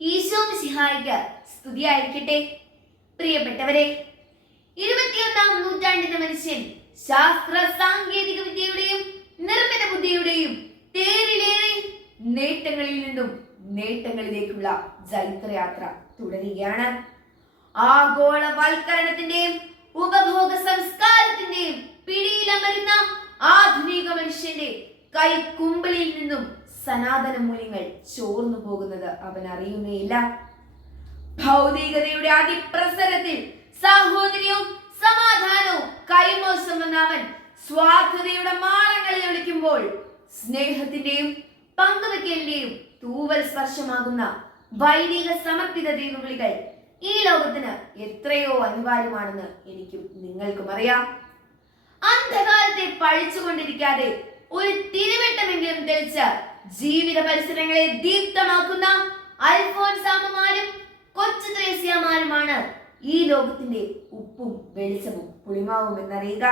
ഈശോ മിശിഹായിക്ക് സ്തുതിയായിരിക്കട്ടെ. പ്രിയപ്പെട്ടവരെ ഇരുപത്തിയൊന്നാം നൂറ്റാണ്ടിന്റെ മനുഷ്യൻ ശാസ്ത്ര സാങ്കേതിക വിദ്യയുടെയും നിർമ്മിത ബുദ്ധിയുടെയും തേരിലേറെ നേട്ടങ്ങളിൽ നിന്നും നേട്ടങ്ങളിലേക്കുള്ള ജൈത്രയാത്ര തുടരുകയാണ്. ആഗോളവൽക്കരണത്തിന്റെയും ഉപഭോഗ സംസ്കാരത്തിന്റെയും പിടിയിലമരുന്ന ആധുനിക മനുഷ്യന്റെ കൈക്കുമ്പിളിൽ നിന്നും സനാതന മൂല്യങ്ങൾ ചോർന്നു പോകുന്നത് അവൻ അറിയുന്നേയില്ല ഭൗതികതയുടെ അതിപ്രസരത്തിൽ സാഹോദര്യവും സമാധാനവും കൈമോശം വന്ന അവൻ സ്വാർത്ഥതയുടെ മാളങ്ങളിൽ ഒളിക്കുമ്പോൾ സ്നേഹത്തിന്റെയും പങ്കുവെക്കലിന്റെയും തൂവൽ സ്പർശമാകുന്ന വൈദിക സമർപ്പിത ദൈവവിളികൾ ഈ ലോകത്തിന് എത്രയോ അനിവാര്യമാണെന്ന് എനിക്കും നിങ്ങൾക്കും അറിയാം. അന്ധകാലത്തെ പഴിച്ചുകൊണ്ടിരിക്കാതെ ഒരു തിരുവട്ടമെങ്കിലും തെളിച്ച് ജീവിത പരിസരങ്ങളെ ദീപ്തമാക്കുന്ന അൽഫോൻസാമ്മമാരും കൊച്ചു ത്രേസ്യമാരുമാണ് ഈ ലോകത്തിന്റെ ഉപ്പും വെളിച്ചവും പുളിമാവും എന്നറിയുക.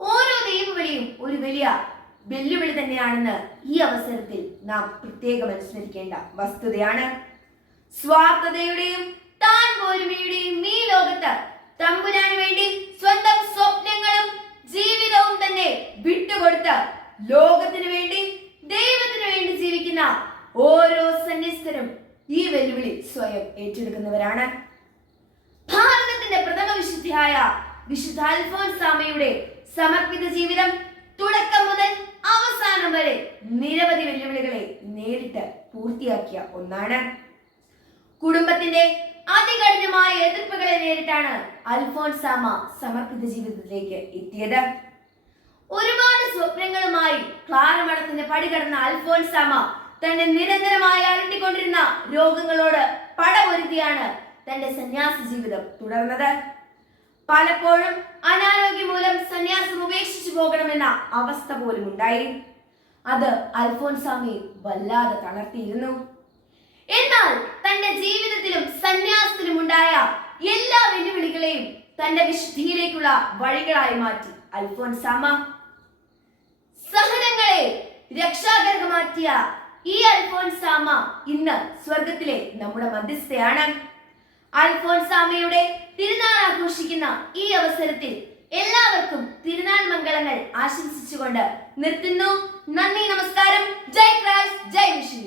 ഓരോ ദൈവവിളിയും ഒരു വലിയ വെല്ലുവിളി തന്നെയാണെന്ന് ഈ അവസരത്തിൽ നാം പ്രത്യേകം അനുസ്മരിക്കേണ്ട വസ്തുതയാണ്. സ്വാർത്ഥതയുടെയും താൻ പോരുമയുടെയും ഈ ലോകത്ത് തമ്പുരാൻ വേണ്ടി സ്വന്തം സ്വപ്നങ്ങളും ജീവിതവും തന്നെ വിട്ടുകൊടുത്ത് ലോകത്തിന് വേണ്ടി ദൈവത്തിന് വേണ്ടി ജീവിക്കുന്ന ഓരോ സന്യസ്തരും ഈ വെല്ലുവിളി സ്വയം ഏറ്റെടുക്കുന്നവരാണ്. ഭാരതത്തിന്റെ പ്രഥമ വിശുദ്ധിയായ വിശുദ്ധ അൽഫോൻസാമയുടെ സമർപ്പിത ജീവിതം തുടക്കം മുതൽ അവസാനം വരെ നിരവധി വെല്ലുവിളികളെ നേരിട്ട് പൂർത്തിയാക്കിയ ഒന്നാണ്. കുടുംബത്തിന്റെ അതികഠിനമായ എതിർപ്പുകളെ നേരിട്ടാണ് അൽഫോൻസാമ സമർപ്പിത ജീവിതത്തിലേക്ക് എത്തിയത്. ഒരുപാട് സ്വപ്നങ്ങളുമായി ക്ലാരമഠത്തിന്റെ പടികടന്ന അൽഫോൻസാമ തന്നെ നിരന്തരമായി അലട്ടിക്കൊണ്ടിരുന്ന രോഗങ്ങളോട് പടപൊരുത്തിയാണ് തന്റെ സന്യാസ ജീവിതം തുടർന്നത്. പലപ്പോഴും അനാരോഗ്യം മൂലം സന്യാസം ഉപേക്ഷിച്ചു പോകണമെന്ന അവസ്ഥ പോലും ഉണ്ടായി. അത് അൽഫോൻസാമി വല്ലാതെ തളർത്തിയിരുന്നു. എന്നാൽ തന്റെ ജീവിതത്തിലും സന്യാസത്തിലും ഉണ്ടായ എല്ലാ വെല്ലുവിളികളെയും തന്റെ വിശുദ്ധിയിലേക്കുള്ള വഴികളായി മാറ്റി അൽഫോൻസാമ. സഹനങ്ങളെ രക്ഷാകരമാറ്റിയ ഈ അൽഫോൻസാമ ഇന്ന് സ്വർഗത്തിലെ നമ്മുടെ മധ്യസ്ഥയാണ്. അൽഫോൻസാമയുടെ തിരുനാൾ ആഘോഷിക്കുന്ന ഈ അവസരത്തിൽ എല്ലാവർക്കും തിരുനാൾ മംഗളങ്ങൾ ആശംസിച്ചുകൊണ്ട് നിർത്തുന്നു. നന്ദി നമസ്കാരം. ജയ് ക്രൈസ്റ്റ് ജയ് വിഷു